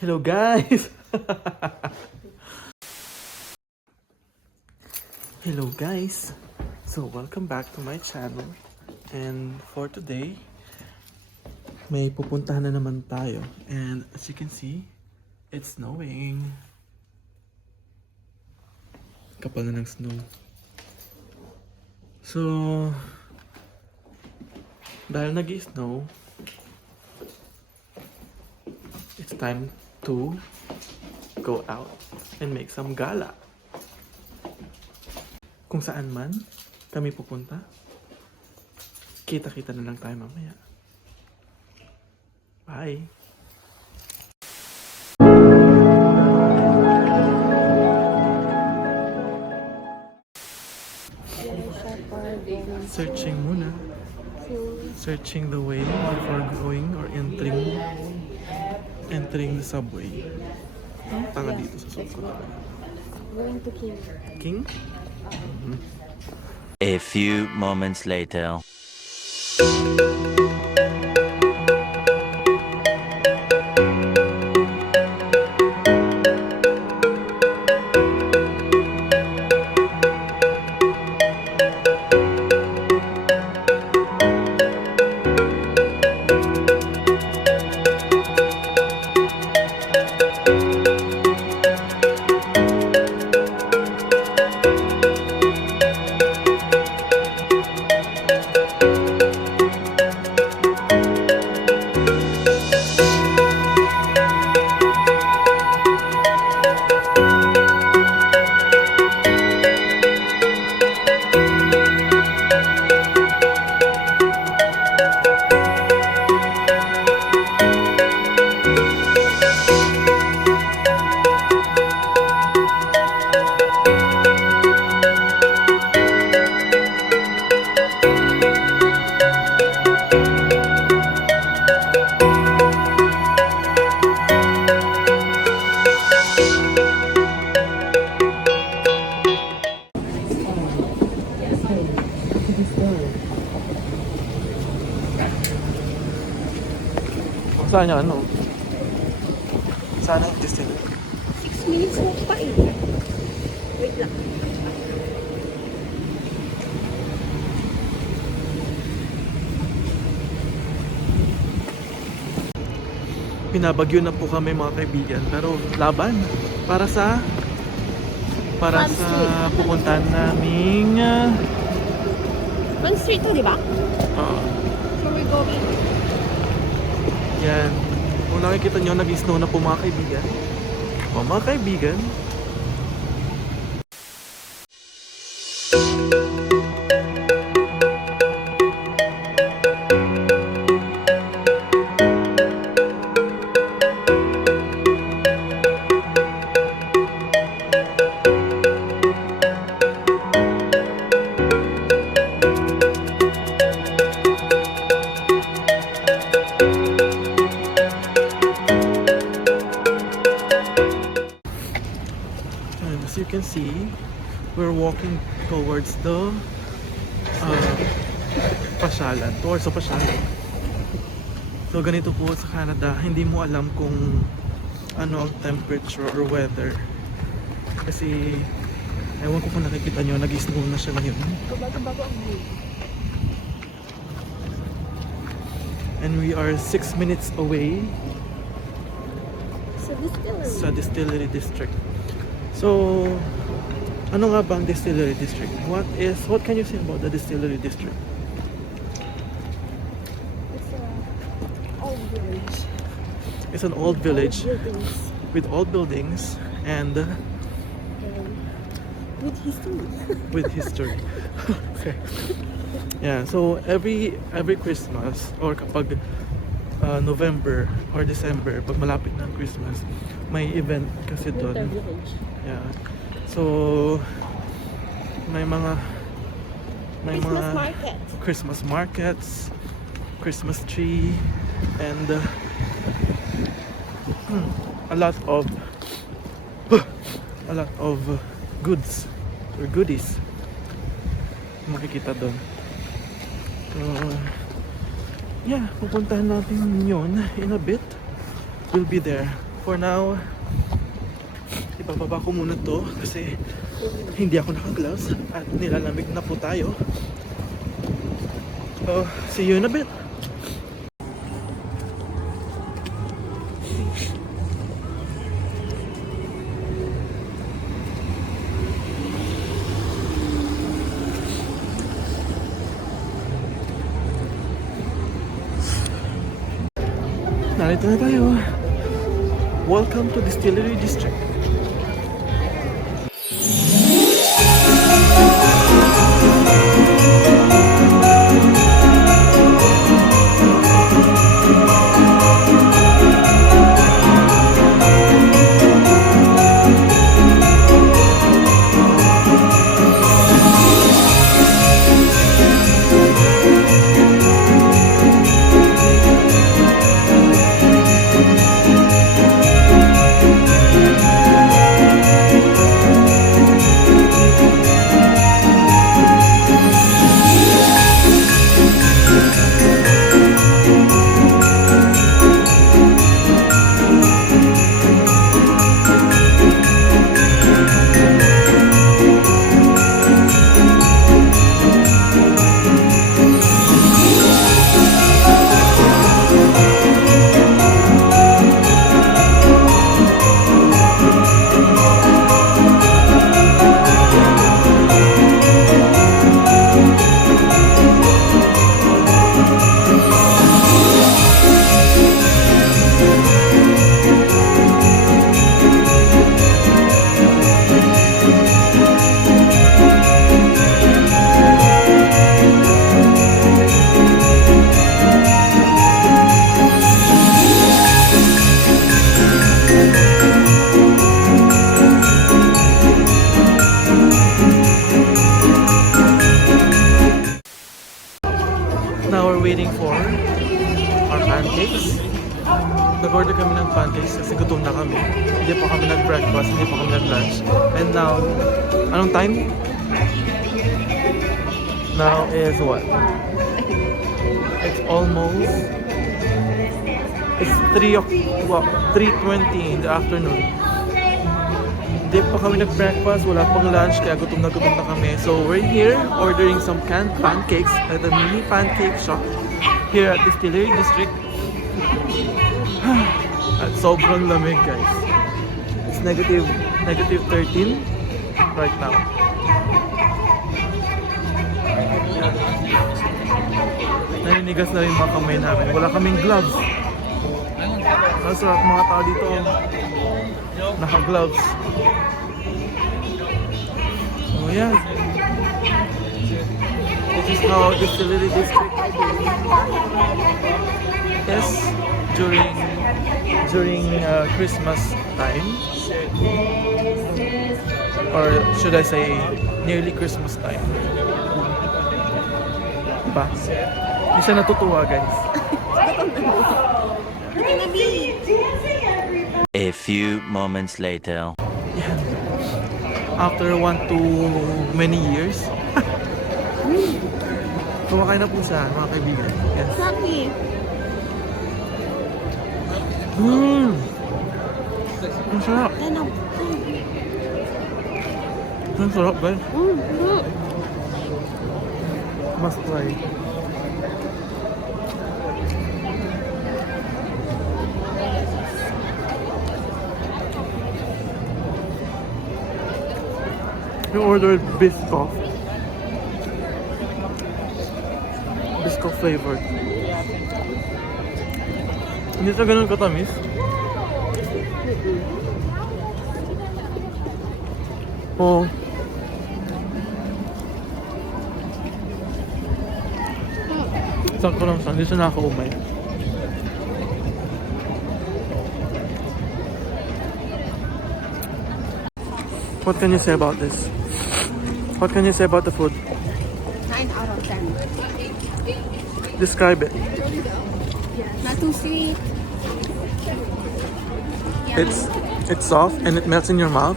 Hello guys! Hello guys! So welcome back to my channel. And for today, may pupuntahan na naman tayo. And as you can see, it's snowing. Kapal na ng snow. So, dahil nag-snow, it's time to go out and make some gala. Kung saan man kami pupunta, kita-kita na lang tayo mamaya. Bye! Searching muna. Searching the way before going or entering the subway. Ang tanga dito sa suot ko talaga. Going to King. King? A few moments later. Saan yung ano? Saan yung destiny? 6 minutes walk pa eh. Wait lang. Pinabagyo na po kami mga kaibigan, pero laban para sa Front Street. pupuntahan naming Front Street to, di ba? So we're going. yan. Kung nakikita nyo, nag-snow na po mga kaibigan. O mga kaibigan, and as you can see, we're walking towards the pasyalan, towards the pasyalan. So ganito po sa Canada, hindi mo alam kung ano ang temperature or weather. Kasi ewan ko kung nakikita nyo, nag-snow na siya ngayon. Bago-bago ang view. And we are 6 minutes away So distillery. sa Distillery District. So, ano nga ba ang Distillery District? What can you say about the Distillery District? It's a old village. It's an old village Old buildings. with old buildings and And with history. with history. Okay. Yeah, so every Christmas or kapag November or December, pag malapit na ang Christmas, may event kasi Winter doon. village. Yeah. So may mga Christmas market. Christmas markets, Christmas tree, and a lot of goods or goodies makikita doon. So, yeah, pupuntahan natin yun in a bit. We'll be there For now, ibababa ko muna to kasi hindi ako naka-gloves at nilalamig na po tayo. So, see you in a bit. Narito na tayo. Welcome to Distillery District. Now we're waiting for our pancakes. Nag-order kami ng pancakes kasi gutom na kami. Hindi pa kami nag-breakfast, hindi pa kami nag-lunch. And now, anong time? Now is what? It's almost... It's 3 o'clock, 3:20 in the afternoon. Hindi pa kami nag-breakfast, wala pang lunch, kaya gutom na kami. So we're here ordering some canned pancakes at a mini pancake shop here at Distillery District. At sobrang lamig, guys. It's negative 13 right now. Naninigas na rin mga kamay namin. Wala kaming gloves. Masarap mga tao dito naka-gloves. So yeah, this is how Distillery District is during Christmas time, or should I say nearly Christmas time. Diba? Hindi siya natutuwa, guys. A few moments later. Yeah. After too many years. Kumakain na po siya, mga kaibigan. Yes. Happy. Ang sarap. Ano? Ang sarap, guys. Mm. Must try. We ordered Biscoff. Biscoff flavored. Hindi siya ganun katamis. Oh. Sakto lang siya. Hindi siya nakakaumay. What can you say about this? What can you say about the food? 9 out of 10. Describe it. Not too sweet. It's soft and it melts in your mouth.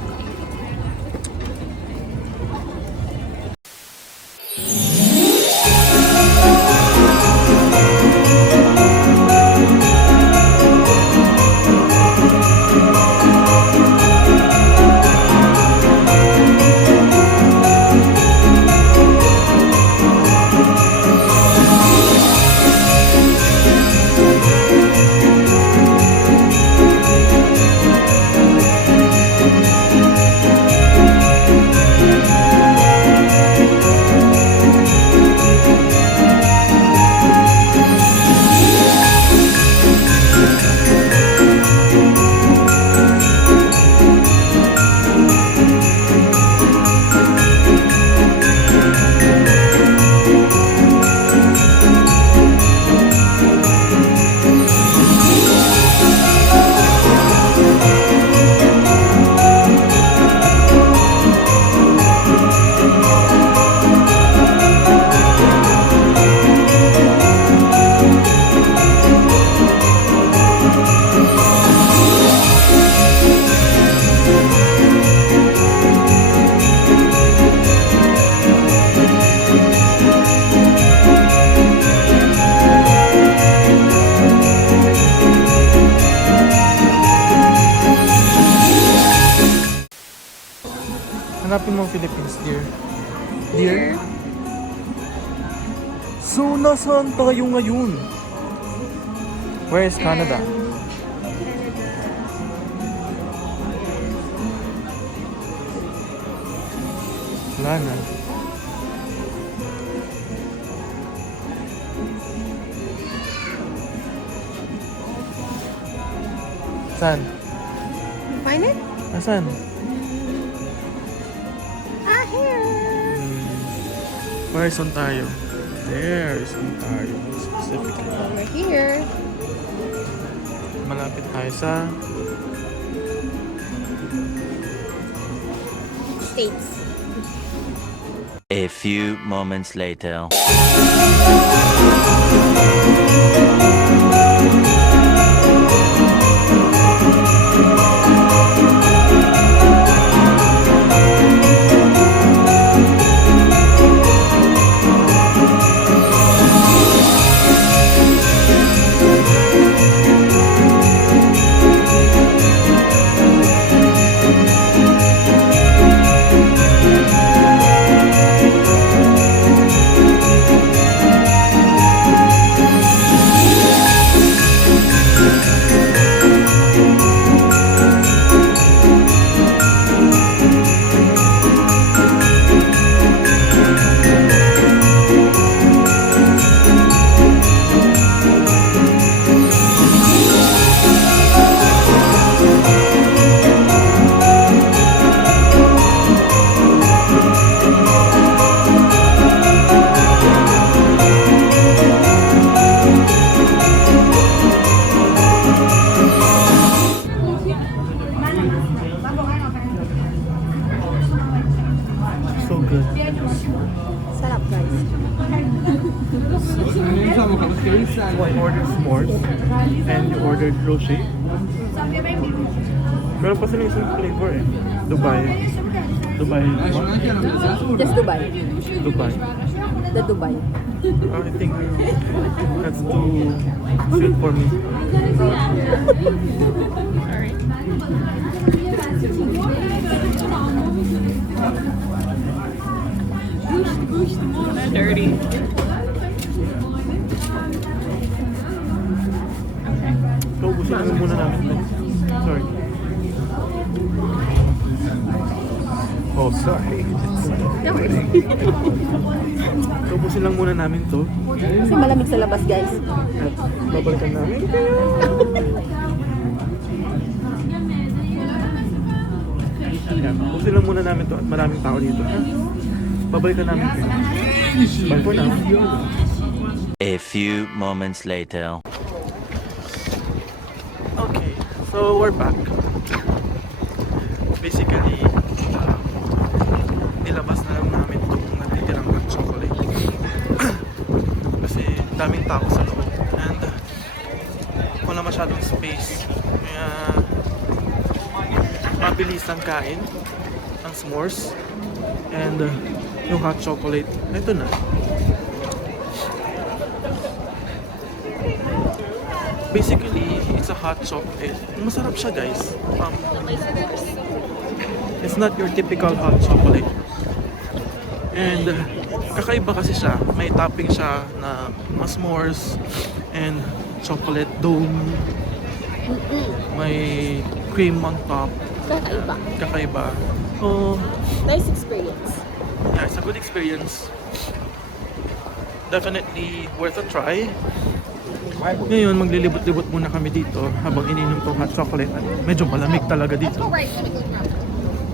Hanapin mo ang Philippines, dear. Dear? So, nasaan tayo ngayon? Where is Canada? Wala na. Saan? Find it? Nasaan? Ah, here. Where is Ontario? There is Ontario specifically. Over here. Malapit tayo sa States. A few moments later. so good. Sarap, guys. So I ordered s'mores and you ordered roche. Pero pa sila isang flavor eh. Dubai. Dubai. Just Dubai. Dubai. The Dubai. I think that's too sweet for me. Dirty. So, ubusin lang muna namin to. Sorry. Oh, sorry. So, ubusin lang muna namin to. Kasi malamig sa labas, guys. At babalikan namin. Yan, ubusin lang muna namin to at maraming tao dito. Ha? Babalikan namin kayo. Bye for now. A few moments later. Okay, so we're back. Basically, nilabas na lang namin itong natitirang hot chocolate. Kasi daming tao sa loob. And wala masyadong space. Kaya mabilis ang kain ang s'mores. And yung hot chocolate, ito na. Basically, it's a hot chocolate. Masarap siya, guys. It's not your typical hot chocolate. And kakaiba kasi siya. May topping siya na s'mores and chocolate dome. May cream on top. Kakaiba. Kakaiba. So, Nice experience. yeah, it's a good experience. Definitely worth a try. Ngayon, maglilibot-libot muna kami dito habang ininom tong hot chocolate. At medyo malamig talaga dito.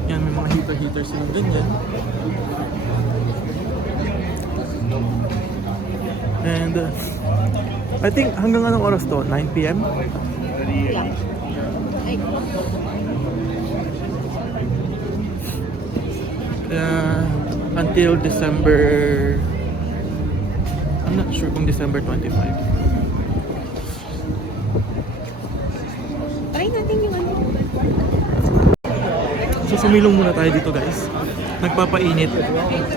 Yan, may mga heater-heater silang ganyan. And I think hanggang anong oras to? 9 p.m.? Yeah. Ay, Until December, I'm not sure kung December 25. try natin yung ano. So sumilong muna tayo dito, guys. Nagpapainit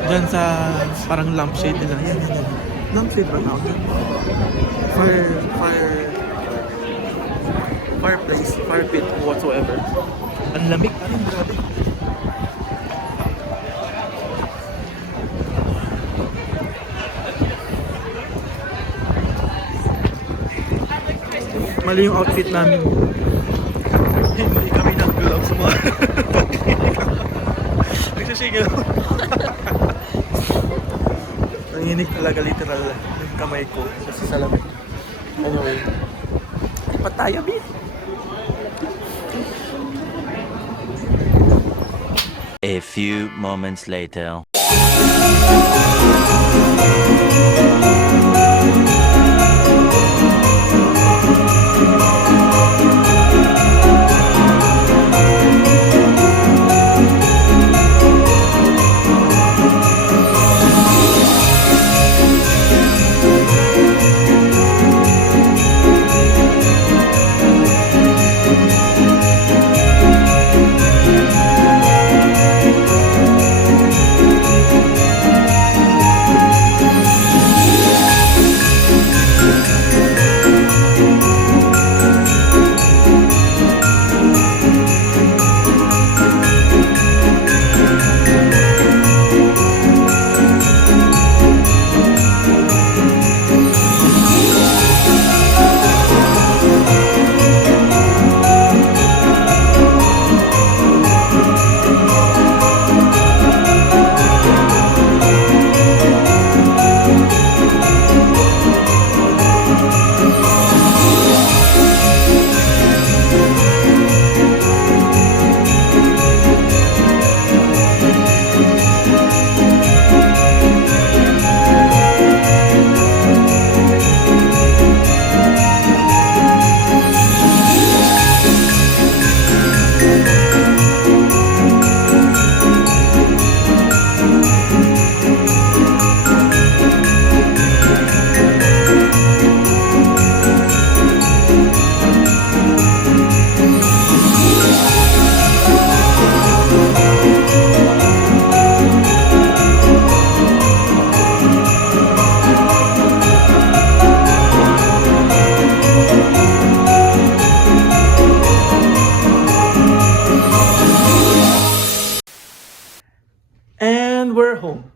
dyan sa parang lampshade nila. Yan. Lampshade ba tawag yan? Fireplace, fire pit, whatsoever. Ang lamig pa rin, grabe. Mali yung outfit namin. Hindi kami nag-gloves mo. Nagsashake lang. Nanginig talaga literal yung kamay ko sa salamin. Anyway, lipat tayo, Bin. A few moments later. And we're home.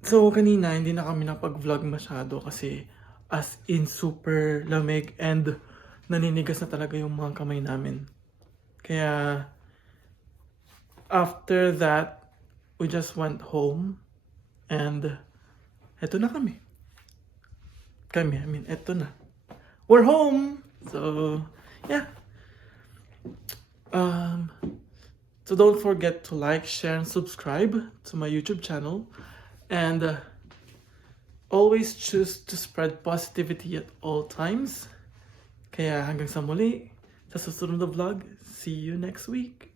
So, kanina, hindi na kami nakapag-vlog masyado kasi as in super lamig and naninigas na talaga yung mga kamay namin. Kaya, after that, we just went home and eto na kami. Eto na. We're home! So, yeah. So don't forget to like, share, and subscribe to my YouTube channel. And always choose to spread positivity at all times. Kaya hanggang sa muli, sa susunod na vlog, see you next week.